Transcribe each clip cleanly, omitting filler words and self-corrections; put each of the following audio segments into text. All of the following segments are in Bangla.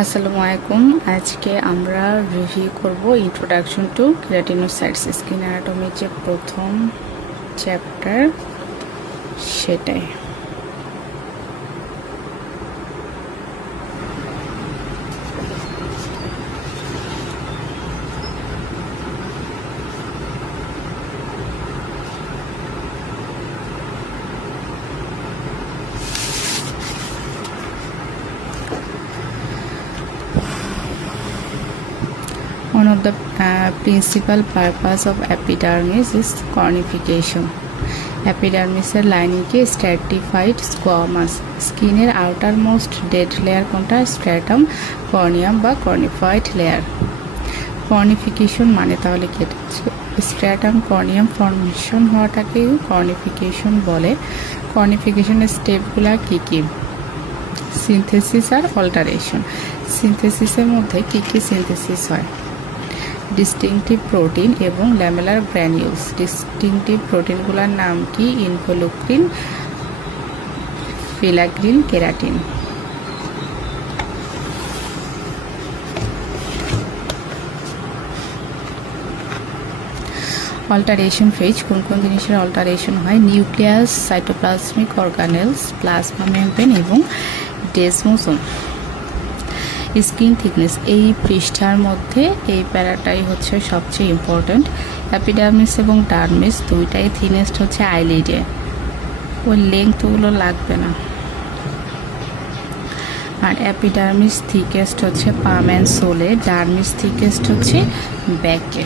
আসসালামু আলাইকুম। আজকে আমরা রিভিউ করব ইন্ট্রোডাকশন টু কেরাটিনোসাইটস, স্কিন অ্যানাটমির যে প্রথম চ্যাপ্টার সেটাই। One of the principal purpose of epidermis is cornification. এপিডার্মিসের লাইনিংকে স্ট্র্যাটিফাইড স্কোয়ামাস, স্কিনের আউটারমোস্ট ডেড লেয়ার কোনটা? স্ট্র্যাটাম কর্নিয়াম বা কর্নিফাইড লেয়ার। কর্নিফিকেশন মানে তাহলে কি? স্ট্র্যাটাম কর্নিয়াম ফর্মেশন হওয়াটাকে কর্নিফিকেশন বলে। কর্নিফিকেশনের স্টেপগুলা কি কি? সিনথেসিস আর অল্টারেশন। সিনথেসিসের মধ্যে কি কি সিনথেসিস হয়? ডিস্টিংটিভ প্রোটিন এবং ল্যামেলার গ্র্যানিউলস। ডিস্টিংটিভ প্রোটিনগুলোর নাম কি? ইনভোলুক্রিন, ফিলাগ্রিন, কেরাটিন। অল্টারেশন ফেজ কোন কোন জিনিসের অল্টারেশন হয়? Nucleus, cytoplasmic organelles, plasma membrane এবং ডেসমোসোম। স্কিন থিকনেস, এই পৃষ্ঠার মধ্যে এই প্যারাটাই হচ্ছে সবচেয়ে ইম্পর্ট্যান্ট। এপিডার্মিস এবং ডার্মিস দুইটাই থিনেস্ট হচ্ছে আইলিডে, ওই লেংথগুলো লাগবে না। আর এপিডার্মিস থিকেস্ট হচ্ছে পাম অ্যান্ড সোলে, ডার্মিস থিকেস্ট হচ্ছে ব্যাকে।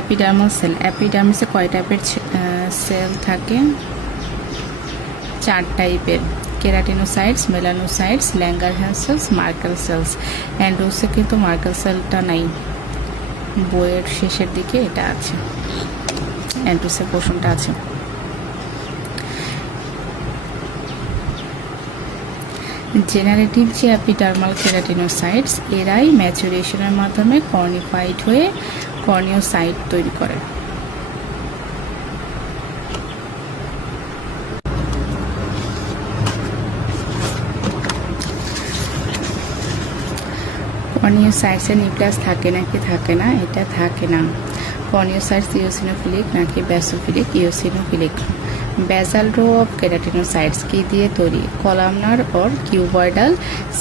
এপিডার্মাল সেল, এপিডার্মিসে কয় টাইপের সেল থাকে? 4 টাইপের। কেরাটিনোসাইটস, মেলানোসাইটস, ল্যাঙ্গারহ্যান্স সেলস, মার্কেল সেলস। অ্যান্ড্রোসে কিন্তু মার্কেল সেলটা নাই, বইয়ের শেষের দিকে এটা আছে, অ্যান্ড্রোসের পোর্শনটা আছে। জেনারেটিভ যে এপিডার্মাল কেরাটিনোসাইটস, এরাই ম্যাচুরেশনের মাধ্যমে কর্নিফাইড হয়ে কর্নিওসাইট তৈরি করে। কর্নিওসাইটসের নিউক্লিয়াস থাকে নাকি থাকে না? এটা থাকে না। কর্নিওসাইটস ইওসিনোফিলিক নাকি basophilic? Eosinophilic. Basal row of keratinocytes কি দিয়ে তৈরি? Columnar or cuboidal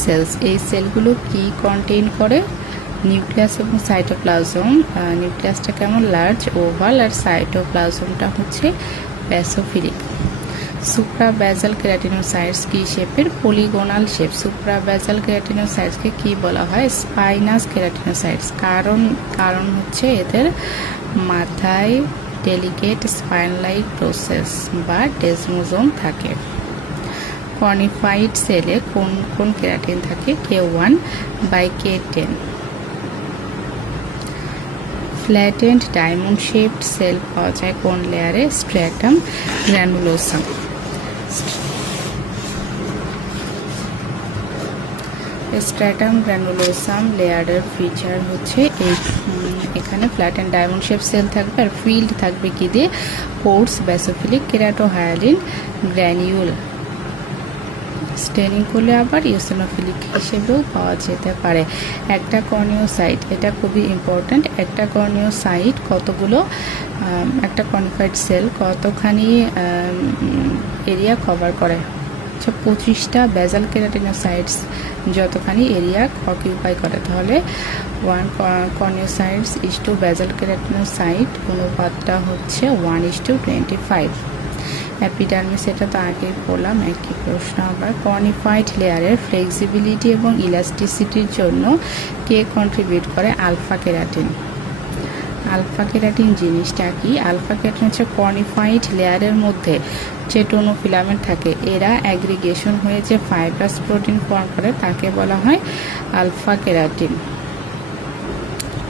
cells. এই সেলগুলো কি কন্টেইন করে? নিউক্লিয়াস এবং সাইটোপ্লাজম। নিউক্লিয়াসটা কেমন? লার্জ ওভাল, আর সাইটোপ্লাজমটা হচ্ছে ব্যাসোফিলিক। সুপ্রাবেজাল কেরাটিনোসাইটস কি শেপের? Polygonal shape. সুপ্রাবেজাল কেরাটিনোসাইটসকে কি বলা হয়? স্পাইনাস কেরাটিনোসাইটস। কারণ হচ্ছে এদের মাথায় ডেলিকেট স্পাইন লাইক প্রসেস বা ডেসমোজোম থাকে। কর্নিফাইড সেলে কোন কোন কেরাটিন থাকে? K1 by K10। Flattened diamond shaped cell পাওয়া যায় কোন লেয়ারে? স্ট্র্যাটাম গ্র্যানুলোসাম। স্ট্র্যাটাম গ্র্যানুলোসাম লেয়ারের ফিচার হচ্ছে এখানে ফ্ল্যাটেন্ড ডায়মন্ড শেপ সেল থাকবে, আর ফিল্ড থাকবে কি দিয়ে? Coarse basophilic keratohyalin granule. Staining করলে আবার ইওসিনোফিলিক হিসেবেও পাওয়া যেতে পারে। একটা কর্নিওসাইট, এটা খুবই ইম্পর্ট্যান্ট। একটা কর্নিওসাইট কতগুলো, একটা কর্নিফাইড সেল কতখানি এরিয়া কভার করে? 25টা বেজাল কেরাটিনোসাইটস যতখানি এরিয়া অকিউপাই করে, তাহলে 1 কর্নিওসাইটস ইস টু বেজাল কেরাটিনোসাইট অনুপাতটা হচ্ছে 1:25। এপিডার্মিস, এটা তো আগেই বললাম, একই প্রশ্ন আবার। কর্নিফাইড লেয়ারের ফ্লেক্সিবিলিটি এবং ইলাস্টিসিটির জন্য কে কন্ট্রিবিউট করে? Alpha keratin. আলফা কেরাটিন জিনিসটা কি? আলফা কেরাটিন হচ্ছে কর্নিফাইড লেয়ারের মধ্যে যে টোনোফিলামেন্ট থাকে, এরা অ্যাগ্রিগেশন হয়ে যে ফাইব্রাস প্রোটিন ফর্ম করে তাকে বলা হয় আলফা কেরাটিন।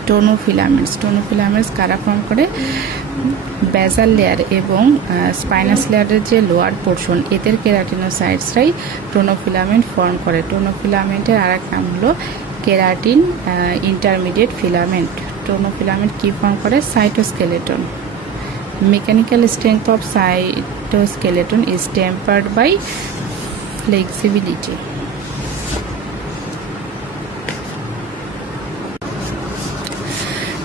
টোনোফিলামেন্টস কারা ফর্ম করে? বেজাল লেয়ার এবং স্পাইনাস লেয়ারের যে লোয়ার পোর্শন, এদের কেরাটিনোসাইটসরাই টোনোফিলামেন্ট ফর্ম করে। টোনোফিলামেন্টের আরেক নাম হলো কেরাটিন ইন্টারমিডিয়েট ফিলামেন্ট। টোনোফিলামেন্ট কি ফর্ম করে? Cytoskeleton. Mechanical strength of cytoskeleton is tempered by flexibility.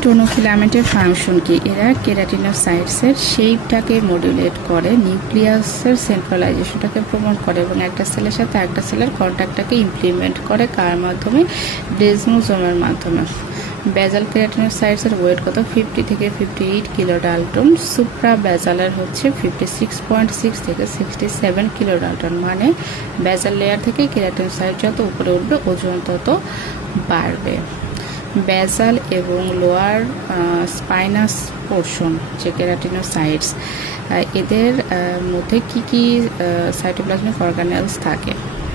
টোনোফিলামেন্টের ফাংশন কি? এরা কেরাটিনোসাইটসের শেপটাকে মডুলেট করে, নিউক্লিয়াসের সেন্ট্রালাইজেশনটাকে প্রমোট করে এবং একটা সেলের সাথে একটা সেলের কন্ট্যাক্টটাকে ইমপ্লিমেন্ট করে কার মাধ্যমে? ডেজমোজোমের মাধ্যমে। বেজাল কেরাটিনোসাইটসের ওয়েট কত? 50 থেকে 58 কিলোডালটন। সুপ্রা বেজালের হচ্ছে 56.6 থেকে 67 কিলোডালটন। মানে বেজাল লেয়ার থেকে কেরাটিনোসাইট যত উপরে উঠবে ওজন তত বাড়বে। বেজাল এবং লোয়ার স্পাইনাস পোর্শন যে কেরাটিনোসাইটস, এদের মধ্যে কি কি সাইটোপ্লাজমিক অর্গানেলস থাকে?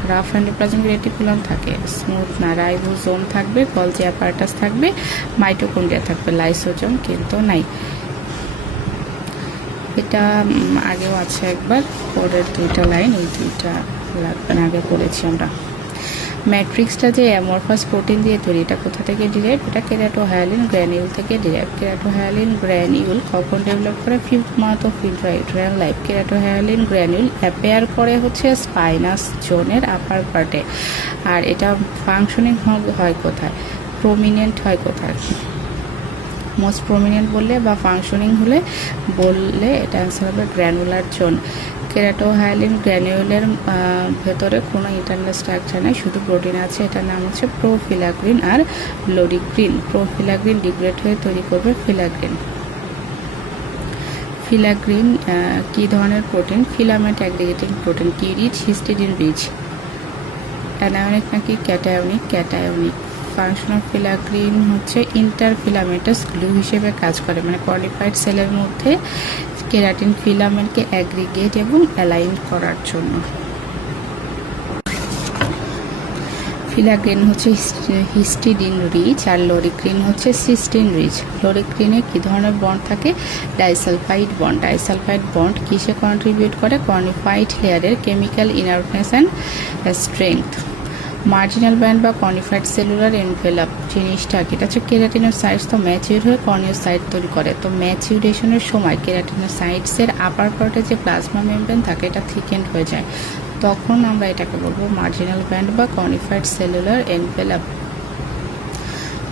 রাফ এন্ডোপ্লাজমিক রেটিকুলাম থাকে, স্মুথ না, রাইবোজোম থাকবে, গলজি অ্যাপারাটাস থাকবে, মাইটোকন্ড্রিয়া থাকবে, লাইসোজোম কিন্তু নাই। এটা আগেও আছে একবার, পরের দুইটা লাইন এই দুইটা লাগবে না, আগে পড়েছি আমরা। ম্যাট্রিক্সটা যে অ্যামরফাস প্রোটিন দিয়ে তৈরি, এটা কোথা থেকে ডিরাইভ? এটা কেরাটোহায়ালিন গ্র্যানিউল থেকে ডিরাইভ। কেরাটোহায়ালিন গ্র্যানিউল কখন ডেভেলপ করে? 5th month of intrauterine life. Keratohyalin granule appear করে হচ্ছে স্পাইনাস জোনের আপার পার্টে। আর এটা ফাংশনিং হয় কোথায়? প্রমিনেন্ট হয় কোথায়? মোস্ট প্রমিনেন্ট বললে বা ফাংশনিং হলে বললে এটা অ্যান্সার হবে গ্র্যানুলার জোন। কেরাটোহায়ালিন গ্র্যানিউলের ভেতরে কোনো ইন্টারনাল স্ট্রাকচার নেই, শুধু প্রোটিন আছে। এটার নাম হচ্ছে প্রোফিলাগ্রিন আর লোডিগ্রিন। প্রোফিলাগ্রিন ডিগ্রেড হয়ে তৈরি করবে ফিলাগ্রিন। ফিলাগ্রিন কি ধরনের প্রোটিন? Filament aggregating protein. কি রিচ? Histidine rich. অ্যানায়নিক নাকি cationic? Cationic. Function of filaggrin হচ্ছে ইন্টারফিলামেন্টাস গ্লু হিসেবে কাজ করে, মানে কোয়ালিফাইড সেলের মধ্যে কেরাটিন ফিলামেন্টকে অ্যাগ্রিগেট এবং অ্যালাইন করার জন্য। ফিলাগ্রিন হচ্ছে হিস্টিডিন রিচ আর লোডিগ্রিন হচ্ছে সিস্টিন রিচ। লোডিগ্রিনে কি ধরনের বন্ড থাকে? Disulphide bond. ডাইসালফাইড বন্ড কিসে কন্ট্রিবিউট করে? কনিফাইড লেয়ারের chemical inertness and strength. Marginal band বা কনিফাইড সেলুলার এনভেলপ জিনিসটা কি? এটা হচ্ছে কেরাটিনোসাইটস তো ম্যাচিউর হয়ে কর্নিওসাইট তৈরি করে। তো ম্যাচিউরেশনের সময় কেরাটিনোসাইটসের আপার পার্টে যে প্লাজমা মেমব্রেন থাকে এটা থিকেন্ড হয়ে যায়, তখন আমরা এটাকে বলবো মার্জিনাল ব্যান্ড বা কনিফাইড সেলুলার এনভেলপ।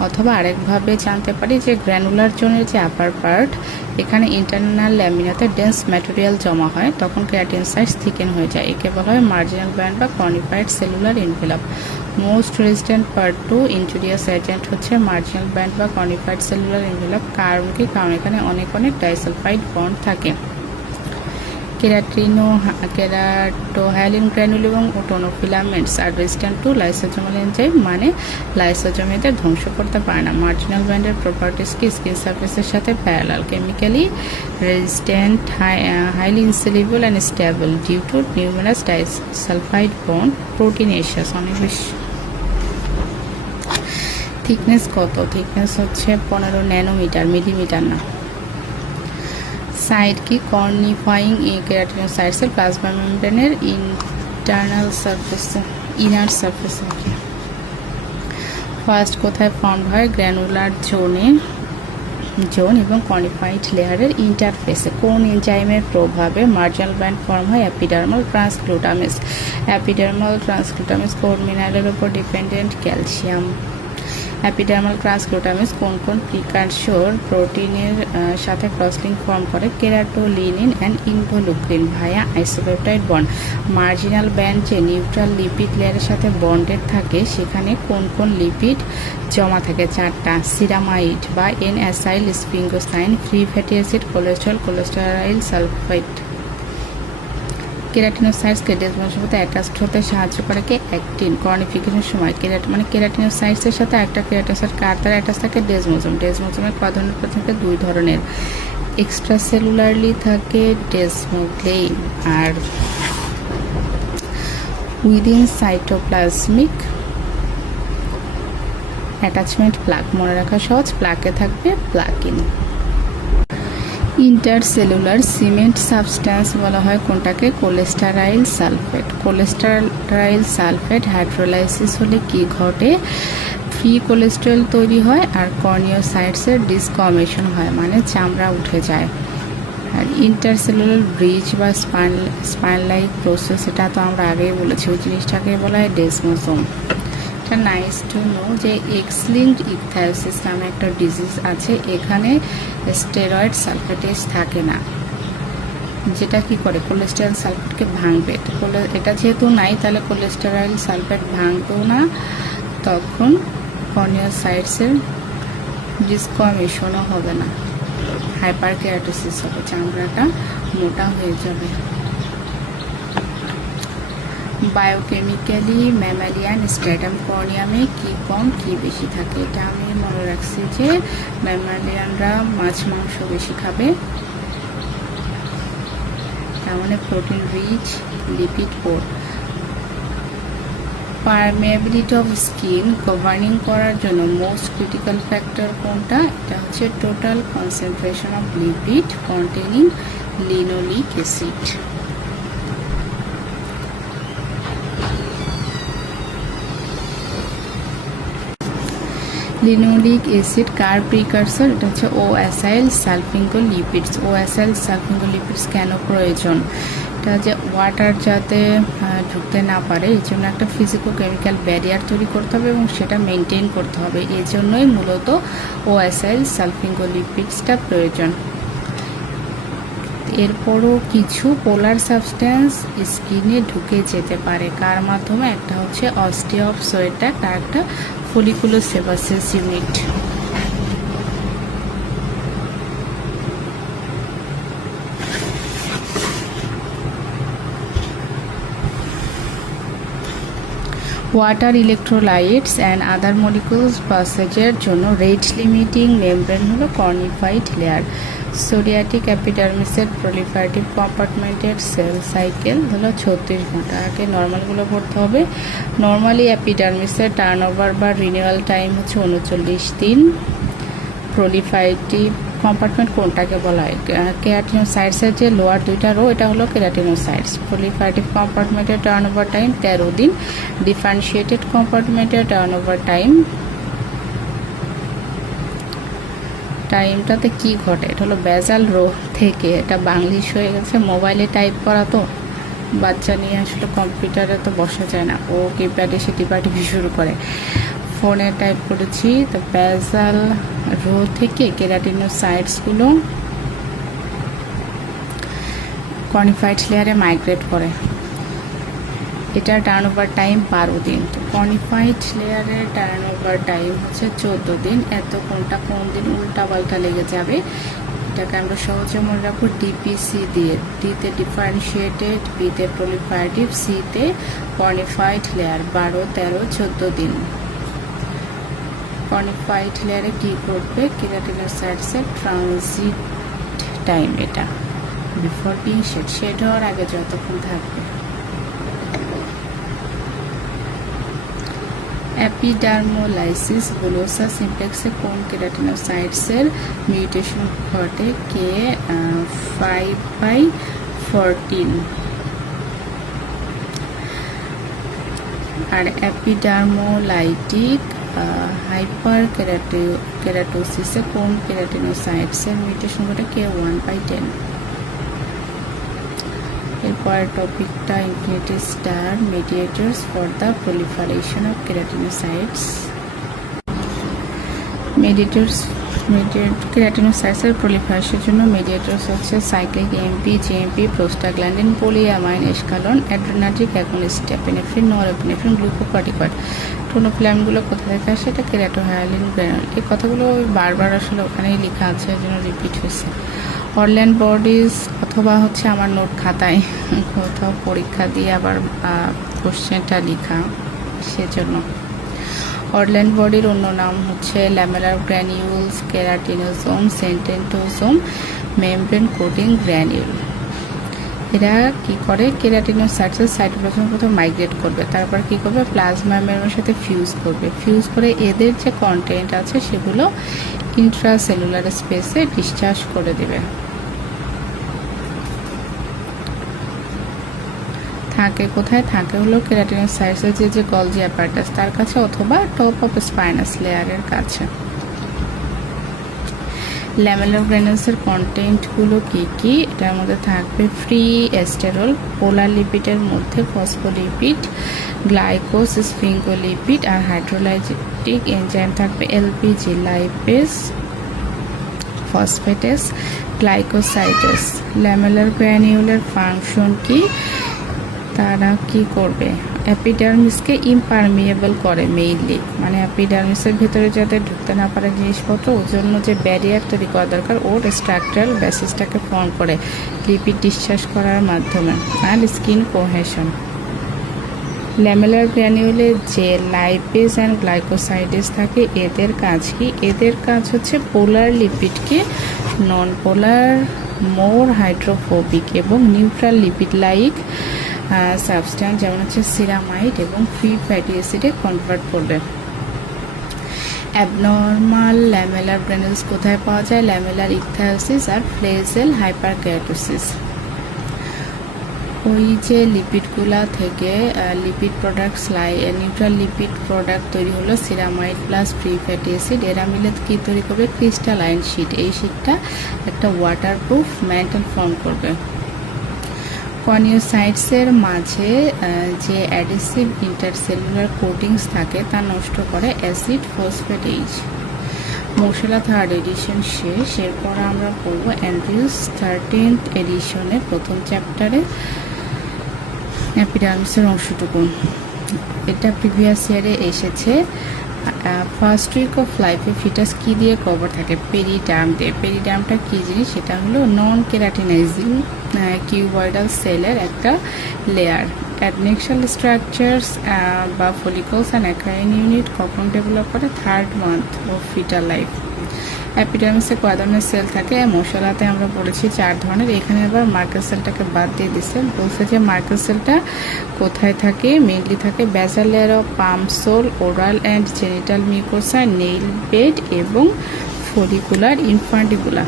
অথবা আরেকভাবে জানতে পারি যে গ্র্যানুলার জোনের যে আপার পার্ট, এখানে ইন্টারনাল ল্যামিনাতে ডেন্স ম্যাটেরিয়াল জমা হয়, তখন কেরাটিনোসাইটস থিকেন হয়ে যায়, একে বলা হয় মার্জিনাল ব্যান্ড বা cornified cellular envelope. Most resistant part to injurious agent হচ্ছে মার্জিনাল ব্যান্ড বা কনিফাইড সেলুলার এনভেলপ। কারণ কি? কারণ এখানে অনেক ডাইসালফাইড বন্ড থাকে। কেরাটোহায়ালিন গ্র্যানুল এবং টোনোফিলামেন্টস আর রেজিস্ট্যান্ট টু লাইসোজোমাল এনজাইম, মানে লাইসোজোম এদের ধ্বংস করতে পারে না। মার্জিনাল ব্যান্ডের প্রপার্টিস কি? স্কিন সারফেসের সাথে parallel, chemically resistant, highly insoluble and stable due to numerous disulphide bond, proteinaceous, অনেক বেশি। থিকনেস কত? থিকনেস হচ্ছে 15 ন্যানোমিটার, মিলিমিটার না। সাইড কি? কর্নিফাইং কেরাটিনোসাইটসের প্লাজমা মেমব্রেনের ইন্টারনাল সারফেসে, ইনার সারফেসে। ফার্স্ট কোথায় ফর্ম হয়? গ্র্যানুলার জোন এবং কর্নিফাইড লেয়ারের ইন্টারফেসে। কোন এনজাইমের প্রভাবে মার্জিনাল ব্যান্ড ফর্ম হয়? অ্যাপিডার্মাল ট্রান্সগ্লুটামেজ। অ্যাপিডার্মাল ট্রান্সগ্লুটামেজ কোন মিনারেলের উপর ডিপেন্ডেন্ট? ক্যালসিয়াম। অ্যাপিডার্মাল ট্রান্সগ্লুটামেজ কোন কোন প্রিকারসর প্রোটিনের সাথে ক্রসলিঙ্ক ফর্ম করে? Keratolinin and involucrin via isopeptide bond. Marginal band যে নিউট্রাল লিপিড লেয়ারের সাথে বন্ডেড থাকে, সেখানে কোন কোন লিপিড জমা থাকে? 4টা। সিরামাইড বা N acyl sphingosine, free fatty acid, cholesterol, cholesteryl sulphide. কেরাটিনোসাইটসকে ডেজমোজোমের সাথে অ্যাটাচড হতে সাহায্য করে কে? অ্যাক্টিন। কর্নিফিকেশনের সময় কেরাটিনোসাইটসের সাথে একটা কেরাটিনোসাইট কার দ্বারা অ্যাটাচ থাকে? ডেজমোজোম। ডেজমোজোমের কয় ধরনের থাকে? 2 ধরনের। এক্সট্রা সেলুলারলি থাকে ডেজমোগ্লেইন, আর উইদিন সাইটোপ্লাজমিক অ্যাটাচমেন্ট প্লাক। মনে রাখা সহজ, প্লাকে থাকবে প্লাকিন। ইন্টারসেলুলার সিমেন্ট সাবস্ট্যান্স বলা হয় কোনটাকে? কোলেস্টেরাইল সালফেট। কোলেস্টেরাইল সালফেট হাইড্রোলাইসিস হলে কি ঘটে? ফ্রি কোলেস্টেরল তৈরি হয় আর কর্নিওসাইটসের ডিসকমেশন হয়, মানে চামড়া উঠে যায়। আর ইন্টারসেলুলার ব্রিজ বা স্পাইন লাইক প্রসেস, এটা তো আমরা আগেই বলেছি, ওই জিনিসটাকে বলা হয় ডেজমোজোম। একটা নাইস টু নো যে এক্স লিঙ্কড ইকথায়োসিস নামে একটা ডিজিজ আছে। এখানে স্টেরয়েড সালফেটেজ থাকে না, যেটা কি করে কোলেস্টেরল সালফেটকে ভাঙবে। এটা যেহেতু নাই তাহলে কোলেস্টেরল সালফেট ভাঙবেও না, তখন কর্নিওসাইটসের ডিসকমিশনও হবে না, হাইপার কেরাটোসিস হবে, চামড়াটা মোটা হয়ে যাবে। বায়োকেমিক্যালি ম্যামালিয়ান স্ট্র্যাটাম কর্নিয়ামে কি কম কি বেশি থাকে, এটা আমি মনে রাখছি যে ম্যামালিয়ানরা মাছ মাংস বেশি খাবে, তার মানে protein rich, lipid poor. Permeability of skin governing করার জন্য মোস্ট ক্রিটিক্যাল ফ্যাক্টর কোনটা, এটা হচ্ছে total concentration of lipid containing linoleic acid. Linoleic acid কার প্রিকারসর, এটা হচ্ছে ওএসআইএল সালফিঙ্গোলিপিডস। ওএসআইএল সালফিঙ্গোলিপিডস কেন প্রয়োজন, এটা যে ওয়াটার যাতে ঢুকতে না পারে এই জন্য একটা ফিজিকো কেমিক্যাল ব্যারিয়ার তৈরি করতে হবে এবং সেটা মেনটেন করতে হবে, এই জন্যই মূলত ওএসআইএল সালফিঙ্গোলিপিডসটা প্রয়োজন। এরপরও কিছু পোলার সাবস্টেন্স স্কিনে ঢুকে যেতে পারে, কার মাধ্যমে, একটা হচ্ছে অস্টিওপসোয়েটাক আর একটা folliculosebaceous unit. Water electrolytes and other molecules পাসেজের জন্য রেট লিমিটিং মেমব্রেন হলো কর্নিফাইড লেয়ার। সোডিয়াটিক অ্যাপিডার্মিসের প্রলিফারেটিভ কম্পার্টমেন্টের সেল সাইকেল হলো 36 ঘন্টা। আগে নর্মালগুলো পড়তে হবে। নর্মালি অ্যাপিডার্মিসের টার্নওভার বা রিনিউয়াল টাইম হচ্ছে 39 দিন। প্রলিফারেটিভ কম্পার্টমেন্ট কোনটাকে বলা হয়, কেরাটিনোসাইটসের যে লোয়ার দুইটা রো এটা হলো কেরাটিনোসাইটস। প্রলিফারেটিভ কম্পার্টমেন্টের টার্নওভার টাইম 13 দিন। ডিফারেন্সিয়েটেড কম্পার্টমেন্টের টার্নওভার টাইমটাতে কি ঘটে, এটা হলো বেজাল রো থেকে, এটা বাংলিশ হয়ে গেছে, মোবাইলে টাইপ করা তো, বাচ্চা নিয়ে আসলে কম্পিউটারে তো বসা যায় না, ও কিপ্যাডে সে টিপাটিপি শুরু করে, ফোনে টাইপ করেছি। তো বেজাল রো থেকে কেরাটিনোসাইটসগুলো কর্নিফাইড লেয়ারে মাইগ্রেট করে, এটার টার্নওভার টাইম 12 দিন। তো কর্নিফাইড লেয়ারের টার্নওভার টাইম হচ্ছে 14 দিন। এত কোনটা কোন দিন উল্টা পাল্টা লেগে যাবে, এটাকে আমরা সহজে মনে রাখবো ডিপিসি দিয়ে। ডিতে ডিফারেন্সিয়েটেড, বিতে প্রলিফারেটিভ, সিতে কর্নিফাইড লেয়ার 12, 13, 14 দিন। কর্নিফাইড লেয়ারে কী করবে, কেরাটিনোসাইটসের ট্রানজিট টাইম, এটা বিফোর বিং শেড হওয়ার আগে যতক্ষণ থাকবে। অ্যাপিডার্মোলাইসিস বুলোসা সিমপ্লেক্সে কোন কেরাটিনোসাইটসের মিউটেশন ঘটে, K5/14। আর অ্যাপিডার্মোলাইটিক হাইপার কেরাটোসিসে কোন কেরাটিনোসাইটসের মিউটেশন ঘটে, K1/10। এরপর টপিকটা infinity star mediators for the proliferation of keratinocytes. কেরাটিনোসাইটসের প্রলিফারেশনের জন্য মিডিয়েটরস হচ্ছে cyclic AMP, GMP, prostaglandin, polyamine এসকালন, adrenergic agonist, epinephrine, norepinephrine, glucocorticoid. টোনোফিলামগুলো কোথা থেকে আসে, এটা কেরাটোহায়ালিন গ্র্যানুল। এই কথাগুলো বারবার আসলে ওখানেই লেখা আছে, এই জন্য রিপিট হয়েছে। অরল্যান্ড বডিজ অথবা হচ্ছে আমার নোট খাতায় কোথাও পরীক্ষা দিয়ে আবার কোশ্চেনটা লেখা, সেজন্য। অরল্যান্ড বডির অন্য নাম হচ্ছে ল্যামেলার গ্র্যানিউলস, কেরাটিনোসোম, সেন্টেন্টোসোম, মেমব্রেন কোটিং গ্র্যানিউল। এরা কি করে, কেরাটিনোসাইটসের সাইটোপ্লাজম প্রথমে মাইগ্রেট করবে, তারপর কি করবে, প্লাজমা মেমব্রেনের সাথে ফিউজ করবে, ফিউজ করে এদের যে কন্টেন্ট আছে সেগুলো ইন্ট্রাসেলুলার স্পেসে ডিসচার্জ করে দেবে। থাকে কোথায়, থাকে হলো কেরাটিনোসাইটসের যে গলজি অ্যাপারেটাস তার কাছে অথবা টপ অফ স্পাইনাস লেয়ারের কাছে। ল্যামেলার গ্র্যানুলসের কন্টেন্টগুলো কী কী? এটার মধ্যে থাকবে ফ্রি এস্টেরল, পোলার লিপিডের মধ্যে ফসফোলিপিড, গ্লাইকোজ, স্ফিঙ্গোলিপিড আর হাইড্রোলাইটিক এনজাইম থাকবে LPG, lipase, phosphatase, গ্লাইকোসাইডেস। Lamellar গ্র্যানিউলের function কি? তারা কি করবে? অ্যাপিডার্মিসকে ইমপারমিয়েবল করে মেইনলি, মানে অ্যাপিডার্মিসের ভিতরে যাতে ঢুকতে না পারে জিনিসপত্র, ওর জন্য যে ব্যারিয়ার তৈরি করা দরকার ওর স্ট্রাকচারাল বেসিসটাকে ফর্ম করে লিপিড ডিসচার্জ করার মাধ্যমে। আর স্কিন কোহেশন। ল্যামেলার গ্র্যানিউলে যে লাইপেজ অ্যান্ড গ্লাইকোসাইডেস থাকে এদের কাজ কি? এদের কাজ হচ্ছে পোলার লিপিডকে নন পোলার, মোর হাইড্রোফোবিক এবং নিউট্রাল লিপিড লাইক সাবস্ট্যান্স যেমন হচ্ছে সিরামাইড এবং ফ্রি ফ্যাটি অ্যাসিডে কনভার্ট করবে। অ্যাবনর্মাল ল্যামেলার গ্র্যানুলস কোথায় পাওয়া যায়? ল্যামেলার ইকথায়োসিস আর ফ্লেজেল হাইপারকেরাটোসিস। ওই যে লিপিডগুলা থেকে lipid products neutral lipid product তৈরি হলো ceramide plus free fatty acid, এরা মিলে কি তৈরি করবে? Crystalline sheet. এই শিটটা একটা ওয়াটারপ্রুফ ম্যান্টেল ফর্ম করবে। কর্নিওসাইটসের মাঝে যে অ্যাডিসিভ ইন্টারসেলুলার কোটিংস থাকে তা নষ্ট করে অ্যাসিড ফসফেটেজ। মশলা থার্ড এডিশন শেষ। এরপর আমরা পড়ব অ্যান্ড্রিউস 13th এডিশনের প্রথম চ্যাপ্টারে অ্যাপিডার্মিসের অংশটুকু। এটা প্রিভিয়াস ইয়ারে এসেছে। ফার্স্ট উইক অফ লাইফে ফিটাস কী দিয়ে কভার থাকে? পেরিডার্ম দিয়ে। পেরিডার্মটা কী জিনিস? সেটা হলো নন কেরাটিনাইজিং কিউবয়েডাল সেলের একটা লেয়ার। অ্যাডনেক্সাল স্ট্রাকচারস বা ফলিকলস অ্যান্ড অ্যাক্রাইন ইউনিট কখন ডেভেলপ করে? 3rd month of fetal life. অ্যাপিডার্মিসে কয় ধরনের সেল থাকে? মশলাতে আমরা পড়েছি 4 ধরনের। এখানে আবার মার্কার সেলটাকে বাদ দিয়ে দিছে। বলছে যে মার্কার সেলটা কোথায় থাকে? মেইনলি থাকে basal layer of palm sole, oral and genital mucosa, nail bed এবং ফলিকুলার ইনফান্টিবুলা।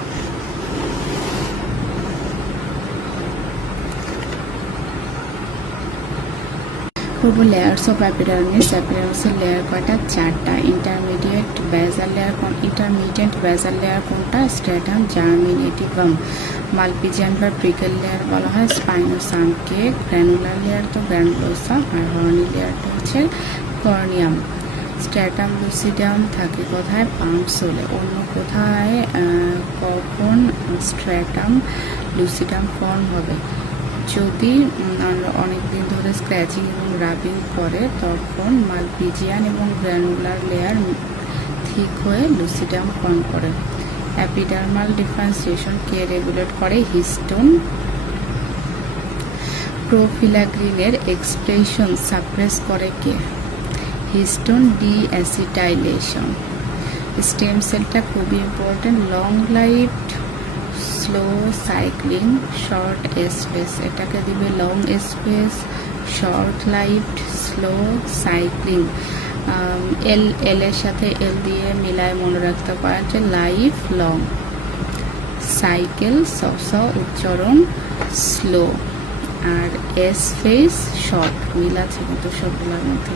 পূর্ব লেয়ার্স অফ অ্যাপিডার্মিস। অ্যাপিডার্মিসের লেয়ার কয়টা? 4টা। Intermediate basal layer intermediate basal layer কোনটা? স্ট্রেটাম জার্মিনেটিভাম। মালপিজিয়ান বা প্রিকেল লেয়ার বলা হয় স্পাইনোসামকে। গ্র্যানুলার লেয়ার তো গ্র্যানুলোসাম, আর হর্নি লেয়ারটা হচ্ছে কর্নিয়াম। স্ট্রেটাম লুসিডাম থাকে কোথায়? পাম সোলে। অন্য কোথায় কখন স্ট্রেটাম লুসিডাম ফর্ম হবে? যদি অনেক দিন ধরে স্ক্র্যাচিং এবং রাবিং করে তখন মালপিজিয়ান এবং গ্র্যানুলার লেয়ার ঠিক হয়ে লুসিডাম ফর্ম করে। অ্যাপিডার্মাল ডিফারেন্সিয়েশন কে রেগুলেট করে? হিস্টোন। প্রোফিলাগ্রিনের এক্সপ্রেশন সাপ্রেস করে কে? Histone deacetylation. স্টেম সেলটা খুবই important. Long lived, slow cycling, short space. এটাকে দিবে long space, short lived, slow cycling. L এর সাথে এল দিয়ে মিলায় মনে রাখতে পারেন যে লাইফ লং। সাইকেল উচ্চারণ স্লো, আর এস ফেস শর্ট। মিল আছে কিন্তু সবগুলোর মধ্যে।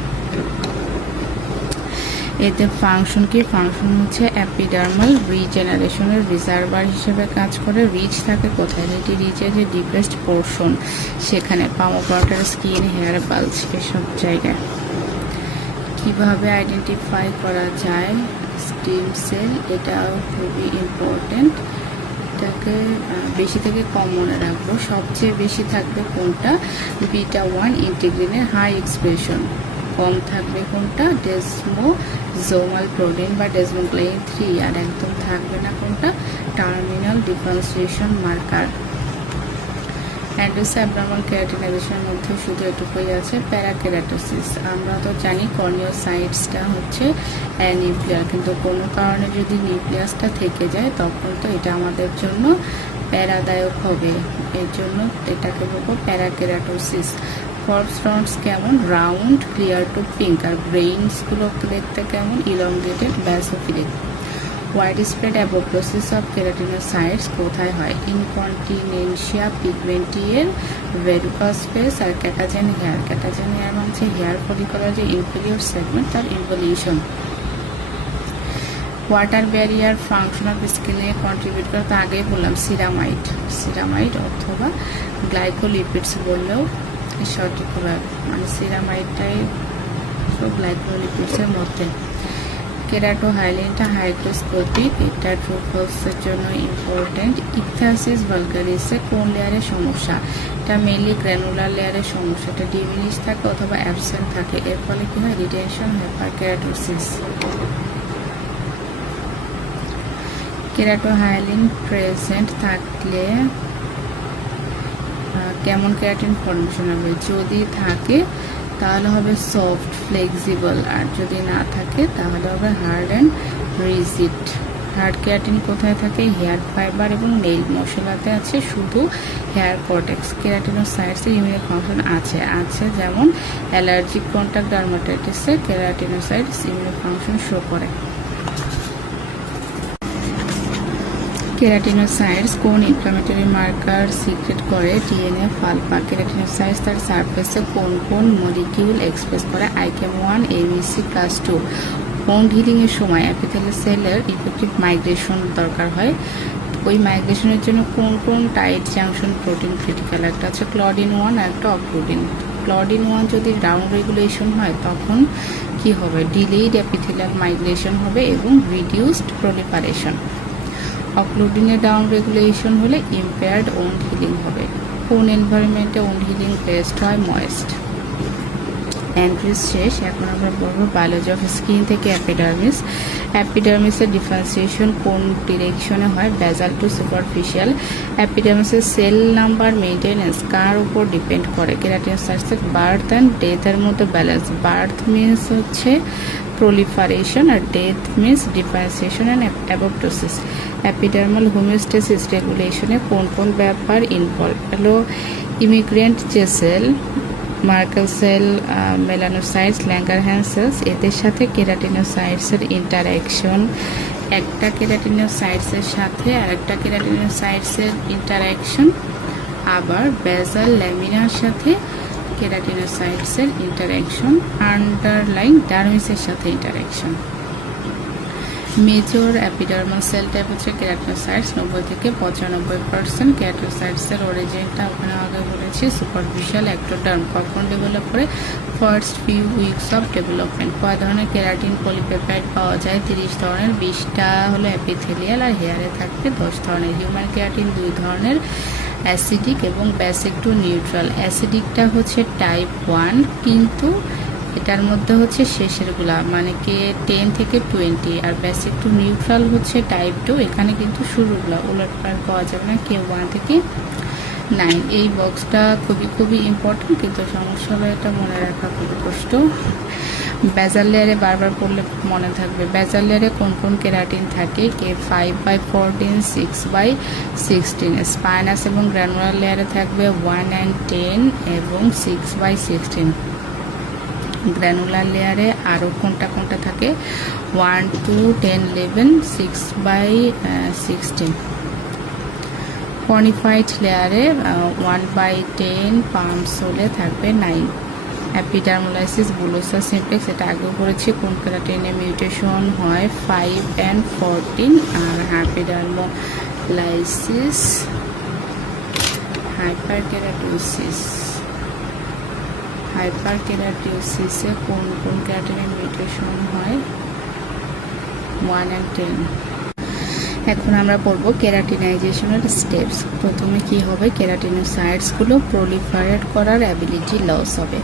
এতে ফাংশন কি? ফাংশন হচ্ছে অ্যাপিডার্মাল রিজেনারেশনের রিজার্ভার হিসেবে কাজ করে। রিচ থাকে কোথায়? যেটি রিচের যে ডিপেস্ট পোর্শন সেখানে, পামোপাটার স্কিন, হেয়ার বাল্জ, এসব জায়গায়। কিভাবে আইডেন্টিফাই করা যায় স্টেম সেল? এটাও খুবই ইম্পর্টেন্ট। এটাকে বেশি থেকে কম মনে রাখবো। সবচেয়ে বেশি থাকবে কোনটা? β1 ইন্টিগ্রিনের হাই এক্সপ্রেশন। কম থাকবে কোনটা? ডেসমোজোমাল প্রোটিন বা ডেসমোগ্লাইন 3। আর একদম থাকবে না কোনটা? Terminal differentiation marker. অ্যান্ড্রোস অ্যাবনর্মাল কেরাটিনাইজেশনের মধ্যে শুধু এটুকুই আছে প্যারাকেরাটোসিস। আমরা তো জানি কর্নিওসাইটসটা হচ্ছে নিউক্লিয়ার, কিন্তু কোনো কারণে যদি নিউক্লিয়াসটা থেকে যায় তখন তো এটা আমাদের জন্য প্যারাদায়ক হবে। এর জন্য এটাকে বলবো প্যারাকেরাটোসিস। কর্পস রডস কেমন? Round, clear to pink. আর ব্রেইনসগুলো দেখতে কেমন? Elongated, basophilic. Widespread apoptosis of keratinocytes কোথায় হয়? ইনকন্টিনেন্সিয়া পিগমেন্টিয়ের, ভেরুকাস স্পেস আর ক্যাটাজেন হেয়ার। ক্যাটাজেন হেয়ার হচ্ছে হেয়ার ফলিকুলার যে ইনফেরিয়র সেগমেন্ট তার involution. Water barrier function of স্কিনে কন্ট্রিবিউট করে, তো আগেই বললাম সিরামাইড অথবা গ্লাইকোলিপিডস বললেও সঠিক হবে, মানে সিরামাইডটাই সব গ্লাইকোলিপিডসের মধ্যে। কেরাটোহাইলিনটা হাইগ্রোস্কোপিক, এটা ট্রুফলসের জন্য ইম্পর্টেন্ট। ইকথাসিস ভালগারিসে কোন লেয়ারের সমস্যা? এটা মেনলি গ্র্যানুলার লেয়ারের সমস্যা, এটা ডিমিনিশ থাকে অথবা অ্যাবসেন্ট থাকে, এর ফলে কি হয় রিটেনশন হাইপারকেরাটোসিস। কেরাটোহাইলিন প্রেজেন্ট থাকলে কেমন কেরাটিন ফর্মেশন হবে? যদি থাকে তাহলে হবে সফট ফ্লেক্সিবল, আর যদি না থাকে তাহলে হবে hard and rigid. Hard keratin কোথায় থাকে? হেয়ার ফাইবার এবং নেইল মশলাতে আছে, শুধু হেয়ার কর্টেক্স। কেরাটিনোসাইটসে ইমিউনো ফাংশন আছে যেমন অ্যালার্জিক কন্টাক্ট ডার্মাটাইটিসে কেরাটিনোসাইটস ইমিউনো ফাংশন শো করে। কেরাটিনোসাইটস কোন ইনফ্লামেটরি মার্কার সিক্রেট করে? TNF alpha. কেরাটিনোসাইটস তার সারফেসে কোন মলিকিউল এক্সপ্রেস করে? আইকেম-1 ABC+2। wound হিলিং এর সময় এপিথেলিয়াল সেলের ইফেক্টিভ মাইগ্রেশন দরকার হয়, ওই মাইগ্রেশনের জন্য কোন টাইট জাংশন প্রোটিন ক্রিটিক্যাল? একটা হচ্ছে ক্লডিন-1 আর একটা অক্লুডিন। ক্লডিন-1 যদি ডাউন রেগুলেশন হয় তখন কি হবে? ডিলেইড এপিথেলিয়াল মাইগ্রেশন হবে এবং রিডিউসড প্রলিফারেশন। অক্লুডিনের ডাউন রেগুলেশন হলে ইম্পেয়ার্ড ওন্ড হিলিং হবে। কোন এনভায়রনমেন্টে ওন্ড হিলিং বেস্ট হয়? ময়েস্ট। অ্যান্ড্রিস শেষ, এখন আমরা বলবো বায়োলজি অফ স্কিন থেকে অ্যাপিডার্মিস। অ্যাপিডার্মিসের ডিফারেন্সিয়েশন কোন ডিরেকশনে হয়? Basal to superficial. অ্যাপিডার্মিসের সেল নাম্বার মেইনটেনেন্স কার উপর ডিপেন্ড করে? কেরাটিনোসাইটসের বার্থ অ্যান্ড ডেথের মধ্যে ব্যালেন্স। বার্থ মিনস হচ্ছে proliferation আর death means differentiation and apoptosis. Epidermal homeostasis রেগুলেশনে কোন ব্যাপার ইনভলভ? হলো ইমিগ্রেন্ট যে cell, Merkel cell, melanocytes, Langerhans cells, এদের সাথে কেরাটিনোসাইটসের ইন্টারঅ্যাকশন। একটা কেরাটিনোসাইটসের সাথে আর একটা কেরাটিনোসাইটসের ইন্টারঅ্যাকশন, আবার বেজাল ল্যামিনার সাথে কেরাটিনোসাইটসের ইন্টারঅ্যাকশন, আন্ডারলাইন ডার্মিসের সাথে ইন্টারঅ্যাকশন। মেজর অ্যাপিডার্মাল সেল টাইপ হচ্ছে কেরাটিনোসাইটস, 90 থেকে 95%। কেরাটিনোসাইটসের অরিজিনটা ওখানে আগে বলেছি সুপারফিশিয়াল এক্টোডার্ম। কখন ডেভেলপ করে? First few weeks of development. কয় ধরনের কেরাটিন পলিপেপটাইড পাওয়া যায়? 30 ধরনের, 20টা হলো এপিথেলিয়াল আর হেয়ারে থাকবে 10 ধরনের। হিউম্যান কেরাটিন 2 ধরনের, অ্যাসিডিক এবং বেসিক টু নিউট্রাল। অ্যাসিডিকটা হচ্ছে টাইপ 1, কিন্তু এটার মধ্যে হচ্ছে শেষেরগুলা, মানে কে 10 থেকে 20, আর বেসিক টু নিউট্রাল হচ্ছে টাইপ 2, এখানে কিন্তু শুরুগুলা উলটপালট পাওয়া যাবে না, কে 1 থেকে 9। এই বক্সটা খুবই ইম্পর্টেন্ট, কিন্তু সমস্যা হলো এটা মনে রাখা খুব কষ্ট। বেজাল লেয়ারে বারবার পড়লে মনে থাকবে। বেজাল লেয়ারে কোন কেরাটিন থাকে? কে 5/14, 6/16। স্পাইনাস এবং গ্র্যানুলার লেয়ারে থাকবে 1 and 10 এবং 6/16। গ্র্যানুলার লেয়ারে আরও কোনটা থাকে? 1, 2, 10, 11, 6/16। কর্নিফাইড লেয়ারে 1/10 পাম্পস হলে থাকবে 9। অ্যাপিডার্মোলাইসিস বুলোসা সিমপ্লেক্স, এটা আগেও পড়েছি। কোন কেরাটিনে মিউটেশন হয়? 5 and 14। আর অ্যাপিডার্মোলাইসিস হাইপারকেরাটোসিসে কোন কেরাটিনে মিউটেশন হয়? 1 and 10। এখন আমরা পড়বো কেরাটিনাইজেশনের স্টেপস। প্রথমে কি হবে? কেরাটিনোসাইটসগুলো প্রলিফারেট করার অ্যাবিলিটি লস হবে,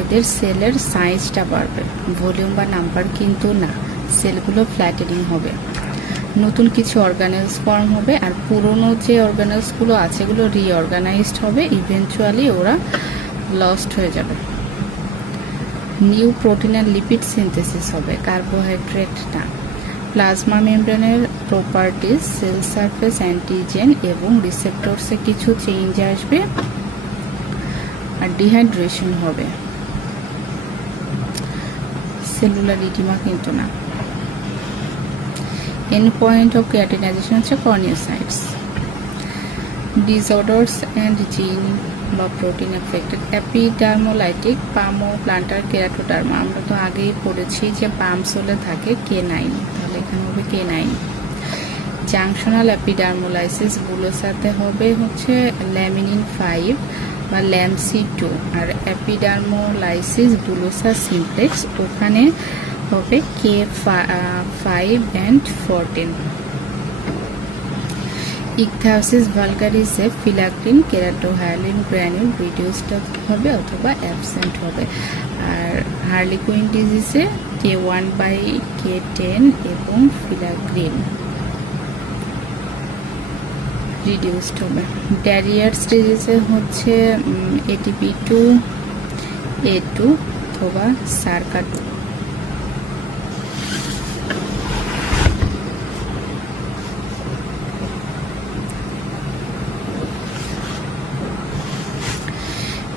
এদের সেলের সাইজটা বাড়বে, ভলিউম বা নাম্বার কিন্তু না। সেলগুলো ফ্ল্যাটেনিং হবে, নতুন কিছু অর্গানেলস ফর্ম হবে, আর পুরনো যে অর্গানেলসগুলো আছে এগুলো রিঅর্গানাইজড হবে, ইভেনচুয়ালি ওরা লস্ট হয়ে যাবে। নিউ প্রোটিন আর লিপিড সিনথেসিস হবে, কার্বোহাইড্রেট না। প্লাজমা মেমব্রেনের প্রপার্টিজ, সেল সারফেস, অ্যান্টিজেন এবং রিসেপ্টরসে কিছু চেঞ্জ আসবে, আর ডিহাইড্রেশন হবে, সেলুলার ইডিমা কিন্তু না। এন্ড পয়েন্ট অফ কেরাটিনাইজেশন হচ্ছে কর্নিওসাইটস। ডিসঅর্ডার্স অ্যান্ড জিন বা প্রোটিন এফেক্টেড। অ্যাপিডার্মোলাইটিক, পামো প্লান্টার কেরাটোডার্মা। আমরা তো আগেই পড়েছি যে পামস হলে থাকে K9, তাহলে এখানে হবে K9। জাংশনাল এপিডার্মোলাইসিস বুলোসাতে হবে হচ্ছে ল্যামিনিন 5 বা LAMC2, আর এপিডার্মোলাইসিস বুলোসা সিমপ্লেক্স ওখানে হবে K5 and 14। ইকথায়োসিস ভালগারিসে ফিলাগ্রিন কেরাটোহায়ালিন গ্র্যানিউল রিডিউসড হবে অথবা অ্যাবসেন্ট হবে। আর হার্লিকুইন ডিজিজে K1/K10 এবং ফিলাগ্রিন রিডিউসড হবে। ড্যারিয়ার্স ডিজিজে হচ্ছে ATP2A2 অথবা সার্কাট।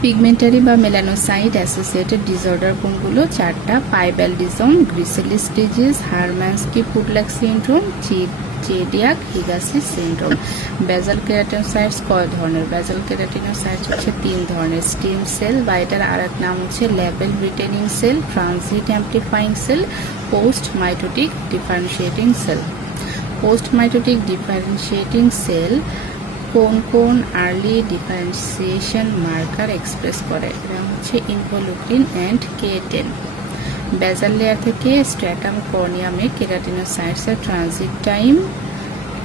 পিগমেন্টারি বা মেলানোসাইট অ্যাসোসিয়েটেড ডিসঅর্ডার কোনগুলো? 4টা। পাইব্যালডিজম, গ্রিসেলিস ডিজিজ, হারম্যানস্কি পুডলাক সিনড্রোম, জেডিয়াক হিগাসিস সিনড্রোম। বেজাল কেরাটিনোসাইটস কয় ধরনের? বেজাল কেরাটিনোসাইটস হচ্ছে 3 ধরনের। স্টিম সেল বা এটার আরেক নাম হচ্ছে label retaining cell, transit amplifying cell, post mitotic differentiating cell. Post mitotic differentiating cell কোন কোন আর্লি ডিফারেন্সিয়েশন মার্কার এক্সপ্রেস করে? এটা হচ্ছে ইনফোলুক্রিন অ্যান্ড K10। বেজাল লেয়ার থেকে স্ট্র্যাটাম কর্নিয়ামে কেরাটিনোসাইটসের ট্রানজিট টাইম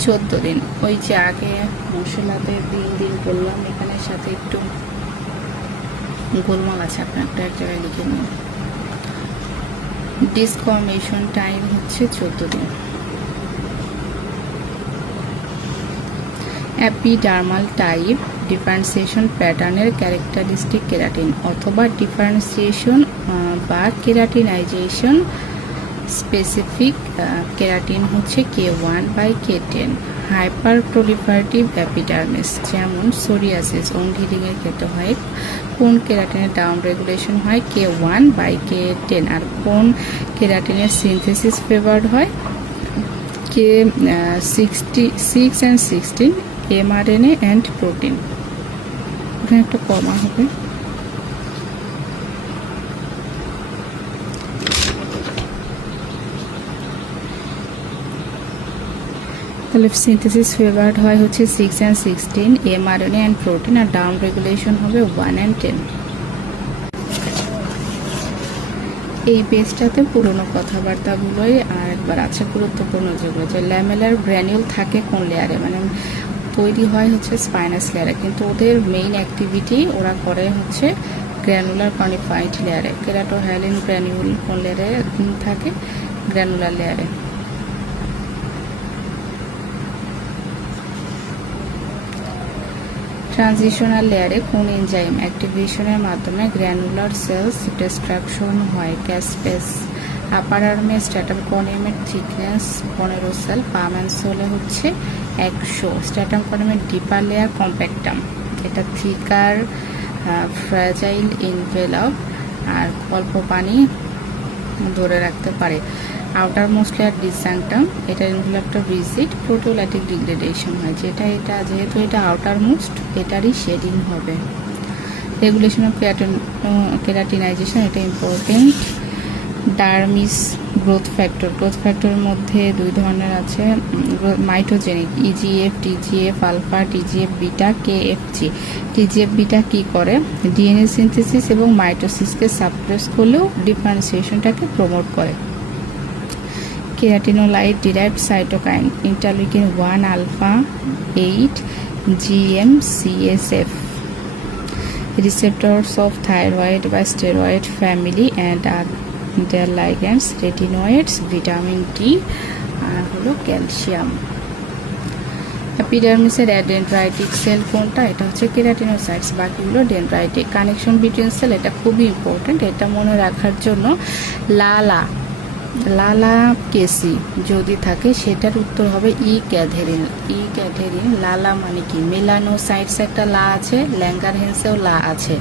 14 দিন। ওই যে আগে মশলাতে 3 দিন বললাম, এখানে সাথে একটু গোলমাল আছে, আপনার এক জায়গায় লিখে নিন। ডিসকমিশন টাইম হচ্ছে 14 দিন। এপিডার্মাল টাইপ ডিফারেন্সিয়েশন প্যাটার্নের ক্যারেক্টারিস্টিক কেরাটিন অথবা ডিফারেন্সিয়েশন বা কেরাটিনাইজেশন স্পেসিফিক কেরাটিন হচ্ছে K1/K10। হাইপার প্রলিফারেটিভ এপিডার্মিস যেমন সোরিয়াসিস, অঙ্গি রিংয়ের ক্ষেত্রে হয়। কোন কেরাটিনের ডাউন রেগুলেশন হয়? K1/K10। আর কোন কেরাটিনের সিনথেসিস ফেভার্ড হয়? K6 and 16, mRNA and protein. এখানে একটা কমা হবে। তাহলে সিনথেসিস ফেভার্ড হয় হচ্ছে 6 and 16, mRNA and প্রোটিন, আর ডাউন রেগুলেশন হবে 1 and 10। এই পেজটাতে পুরনো কথাবার্তাগুলোই আর একবার আছে গুরুত্বপূর্ণ যেগুলো, যে ল্যামেলার গ্র্যানিউল থাকে কোন লেয়ারে, মানে তৈরি হয় হচ্ছে স্পাইনাস লেয়ারে, কিন্তু ওদের মেইন অ্যাক্টিভিটি ওরা করে হচ্ছে গ্র্যানুলার কনিফাইড লেয়ারে। কেরাটোহায়ালিন গ্র্যানিউল কোন লেয়ারে থাকে? গ্র্যানুলার লেয়ারে। ট্রানজিশনাল লেয়ারে কোন এনজাইম অ্যাক্টিভেশনের মাধ্যমে গ্র্যানুলার সেলস ডিস্ট্রাকশন হয়? ক্যাসপেস। আপার আর্মে স্ট্র্যাটাম কর্নিয়ামের থিকনেস 15 সেল, পাম অ্যান্ড সোলে হচ্ছে 100। স্ট্র্যাটাম কর্নিয়ামের ডিপার লেয়ার কম্প্যাক্টাম, এটা থিকার ফ্র্যাজাইল ইনভেলপ আর অল্প পানি ধরে রাখতে পারে। আউটার মোস্ট লেয়ার ডিসাংটাম, এটা ইনভেলপটা রিজিড, প্রোটোলাইটিক ডিগ্রেডেশন হয়, এটা যেহেতু এটা আউটার মোস্ট এটারই শেডিং হবে। রেগুলেশন অফ কেরাটিনাইজেশন, এটা ইম্পর্টেন্ট। ডার্মিস গ্রোথ ফ্যাক্টরের মধ্যে 2 ধরনের আছে। Mitogenic EGF, TGF alpha, TGF beta, KFG। TGF beta কি করে? ডিএনএ সিনথেসিস এবং মাইটোসিসকে সাপ্রেস করলেও ডিফারেন্সিয়েশনটাকে প্রমোট করে। Keratinocyte derived cytokine, interleukin 1 alpha 8, GM-CSF, receptors of thyroid বা steroid family and their ligands, retinoids, vitamin D আর হলো ক্যালসিয়াম। এপিডার্মিসের ডেনড্রাইটিক সেল কোনটা? এটা হচ্ছে কেরাটিনোসাইটস, বাকিগুলো ডেনড্রাইটিক। কানেকশন বিটুইন সেল, এটা খুবই ইম্পর্টেন্ট, এটা মনে রাখার জন্য লালা কেসি যদি থাকে সেটার উত্তর হবে ই ক্যাথেরিন। লালা মানে কি? মেলানোসাইটস একটা লা আছে, ল্যাঙ্গারহেন্সেও লা আছে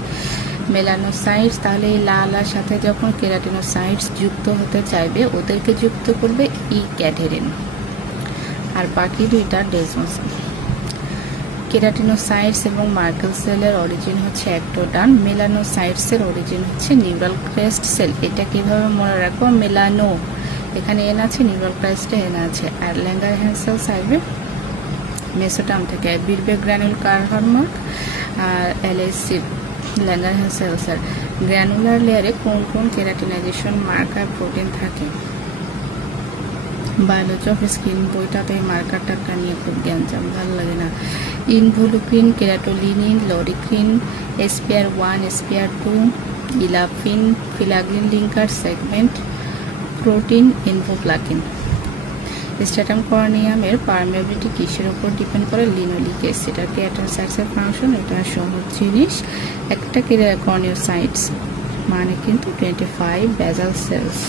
মেলানোসাইটস। তাহলে এই লালার সাথে যখন কেরাটিনোসাইটস যুক্ত হতে চাইবে ওদেরকে যুক্ত করবে ই ক্যাথেরিন, আর বাকি দুইটা ডেসমোস। কেরাটিনোসাইটস এবং মার্কেল সেলের অরিজিন হচ্ছে অ্যাক্টোডার্ম, মেলানোসাইটসের অরিজিন হচ্ছে নিউরাল ক্রেস্ট সেল। এটা কিভাবে মনে রাখবো? এখানে এন আছে, নিউরাল ক্রাইস্টে এন আছে। আর ল্যাঙ্গারহ্যান্স সাইবে মেসোটাম থেকে বিরবে গ্র্যানুল কার হরমার্ক আর এলএসসি ল্যাঙ্গারহ্যান্স সেলসের গ্র্যানুলার লেয়ারে কোন কোন কেরাটিনাইজেশন মার্কার প্রোটিন থাকে। বায়োলজি অফ স্কিন বইটাতে মার্কারটা নিয়ে খুব জ্ঞানজাম, ভালো লাগে না। Involucrin, keratolinin, loricrin, SPR1, SPR2, elafin, filaggrin linker segment, protein, envoplakin. Stratum কর্নিয়ামের পারমেবিলিটি কিসের উপর ডিপেন্ড করে? Linoleic acid. আর কেরাটোসাইটসের ফাংশন, এটা সহজ জিনিস। একটা কর্নিওসাইটস মানে কিন্তু 25 বেজাল সেলস।